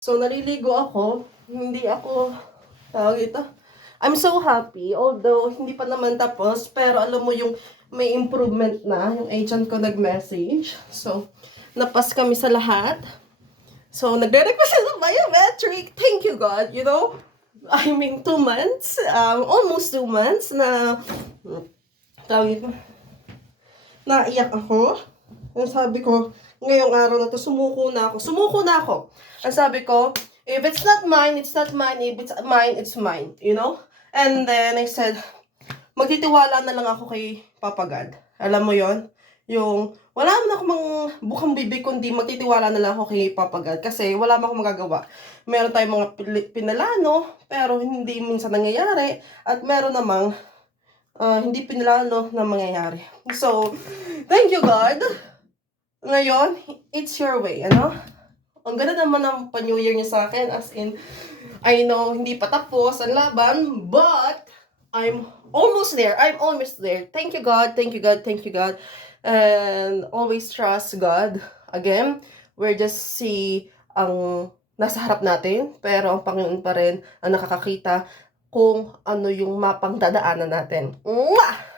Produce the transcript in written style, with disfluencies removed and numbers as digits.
So, naliligo ako. Hindi ako, tawag ito. I'm so happy, although hindi pa naman tapos, pero alam mo yung may improvement na, yung agent ko nag-message. So, napas kami sa lahat. So, nagre-request ng biometric. Thank you, God. You know, I mean, 2 months, almost 2 months na, tawag ito, naiyak ako. Ang sabi ko, ngayong araw na to, sumuko na ako. Sumuko na ako. Ang sabi ko, if it's not mine, it's not mine. If it's mine, it's mine. You know? And then I said, magtitiwala na lang ako kay Papa God. Alam mo yon, yung wala naman ako mang bukang bibig kundi magtitiwala na lang ako kay Papa God kasi wala man akong magagawa. Meron tayong mga pinalano pero hindi minsan nangyayari at meron namang hindi pinalano na mangyayari. So, thank you God. Ngayon, it's your way, ano? Ang ganda naman ng pa-New Year niya sa akin, as in, I know, hindi pa tapos ang laban, but, I'm almost there. I'm almost there. Thank you, God. Thank you, God. Thank you, God. And always trust God. Again, we're just see ang nasa harap natin, pero ang Panginoon pa rin ang nakakakita kung ano yung mapang dadaanan natin. Mwah!